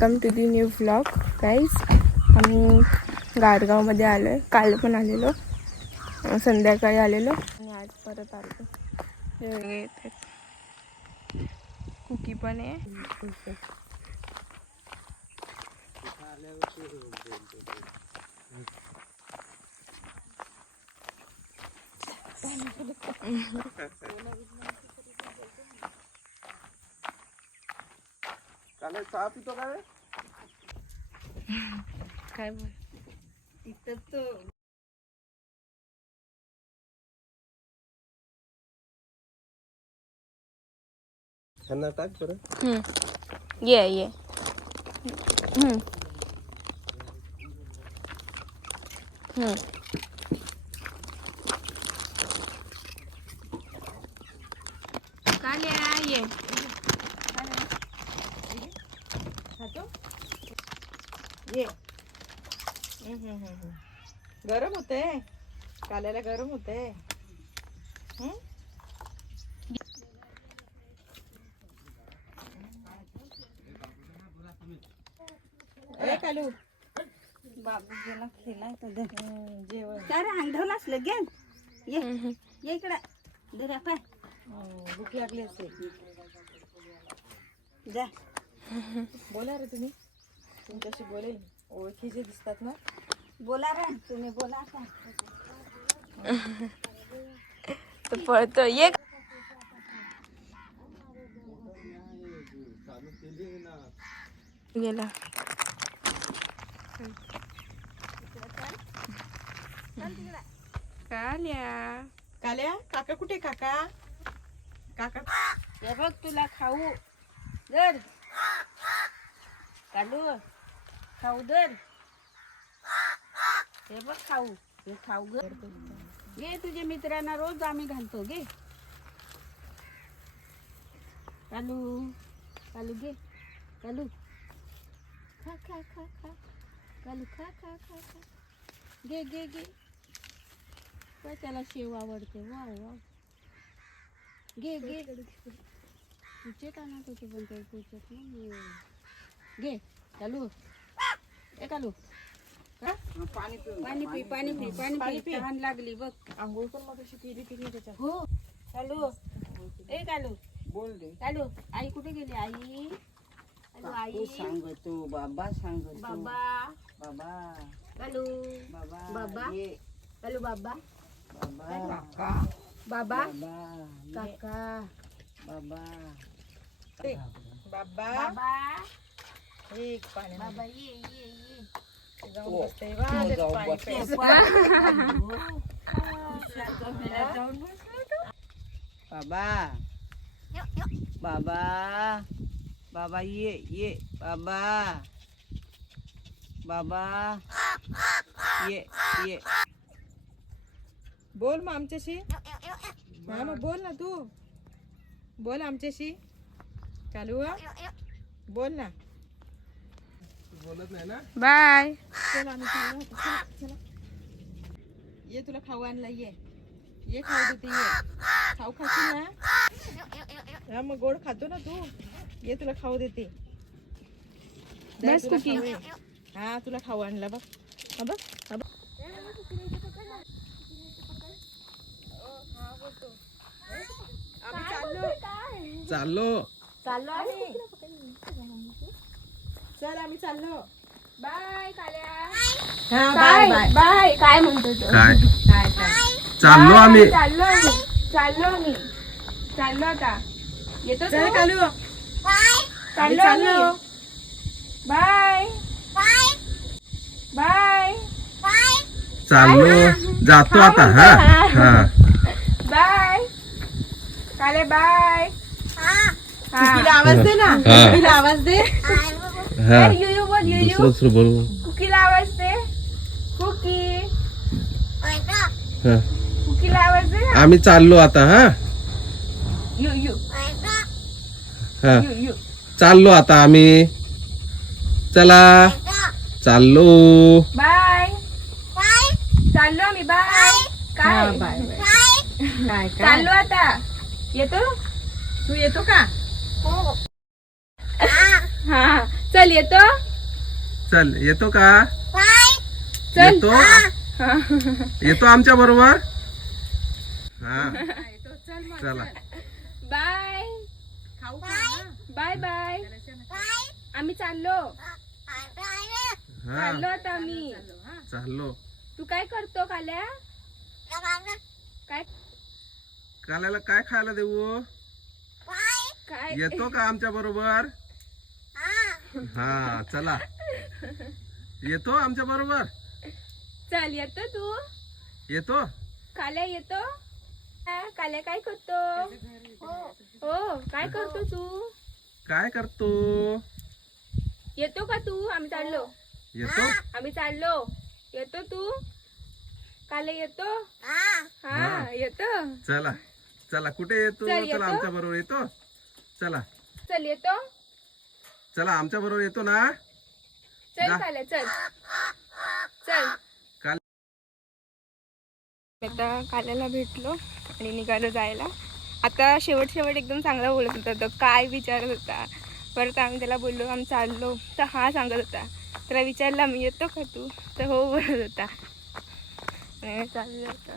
Welcome to the new vlog guys आम्ही गारगावमध्ये आलो आहे काल पण आलेलो. संध्याकाळी आलेलो. आज येतात कुकी पण आहे. काय बोल त्यांना टाक बरं हम्म. ये ये हम्म. हम्म. काल्या ये ये. गरम होते काल्याला गरम होते कालू. दे हम्म, जेवण. काय रे अंगठवला असलं घे ये. ये इकडे. दे पाय. हम्म, भूक लागली असेल. जा. बोला रे तुम्ही. तुमच्याशी बोलेल. ओळखीचे दिसतात ना? बोला रे. तुम्ही बोला का? तो पळतो ये गेला. काल्या. काल्या काका कुठे काका? काका हे बघ तुला खाऊ. दर काढू खाऊ दर. हे बघ खाऊ हे खाऊ घे तुझ्या मित्रांना रोज आम्ही घालतो घे कालू कालू घे. कालू. खा खा खा खा. कालू खा खा खा खा. घे घे घे. त्याला शेव आवडते. वा वा घे घे. तुझे का ना तुझे पण ते पुचत ना घे. चालू. ए कालू. पाणी पी पाणी पी पाणी पी. पाणी पी. तहान लागली बघ. आंघोळ पण मग अशी केली तिने त्याच्यात. हो. चालू. ए कालू. बोल दे. चालू. आई कुठे गेली आई? चालू आई. तू सांगतो बाबा सांगतो. बाबा. बाबा. चालू बाबा बाबा? ये. चालू बाबा. बाबा. बाबा. बाबा. काका. बाबा. बाबा. बाबा. एक पाणी बाबा ये ये ये. जाऊन बसते. वाजत जाऊन पाणी बसते. प्यायचं. बाबा. बाबा. बाबा ये ये. बाबा. बाबा. ये ये. बोल मग आमच्याशी. हा मग बोल ना तू. बोल आमच्याशी. चालू आहे? बोल ना. बाय. चल. चला, चला. ये तुला खाऊ आणला ये. ये खाऊ देते ये. खाऊ खाशील ना? हा मग गोड खातो ना तू. ये तुला खाऊ देते. हा तुला खाऊ आणला बघ. हा बघ हा बघ. आम्ही चाललो चाललो. चाललो आम्ही. चल आम्ही चाललो. बाय काल्या. हा बाय बाय काय म्हणतो तो? काय? काय काय? चाललो आम्ही. चाललो आम्ही. चाललो आम्ही. चाललो आता. येतो चल तू? कालू चाललो चाललो. बाय. बाय. चाललो. जातो आता हा हा. बाय. काले बाय. कुकीला आवाज दे ना. हा. आवाज दे. हा. यू यू बोल यू दुसरं दुसरं बोलू कुकीला आवाज दे कुकी. हा. कुकीला आवाज दे ना. आम्ही चाललो आता हा. यू यू. हा. यू यू. चाललो आता आम्ही. चला. चाललो. बाय. चाललो आम्ही बाय. काय? Bye bye. काय काय चाललो आता. येतो? तू येतो का? हा. चल येतो? चल येतो का? चल येतो? येतो आमच्या बरोबर? हा. चला बाय. बाय. बाय आम्ही चाललो. हा. चाललो आता आम्ही. चाललो. तू काय करतो काल्या? काय? काल्याला काय खायला देऊ? काय? येतो का आमच्या बरोबर? हा चला. येतो आमच्या बरोबर? चल येतो तू. येतो? काल्या येतो? हा, काल्या काय करतो? हो काय करतो तू? काय करतो? येतो का तू? आम्ही चाललो. येतो? आम्ही चाललो. येतो तू? काले येतो? हा. येतो. चला चला. कुठे येतो चल, चला येतो? आमच्या बरोबर येतो. चला. चल येतो. चला आमच्या बरोबर येतो ना? चल जा. चल. चल. काल आता काल्याला भेटलो आणि निघालो जायला. आता शेवट शेवट एकदम चांगला बोलत होता तो काय विचारत होता? परत आम्ही त्याला बोललो आम्ही चाललो. तर हा सांगत होता. त्याला विचारला मी येतो का तू? तर हो बोलत होता. आणि चाललो होता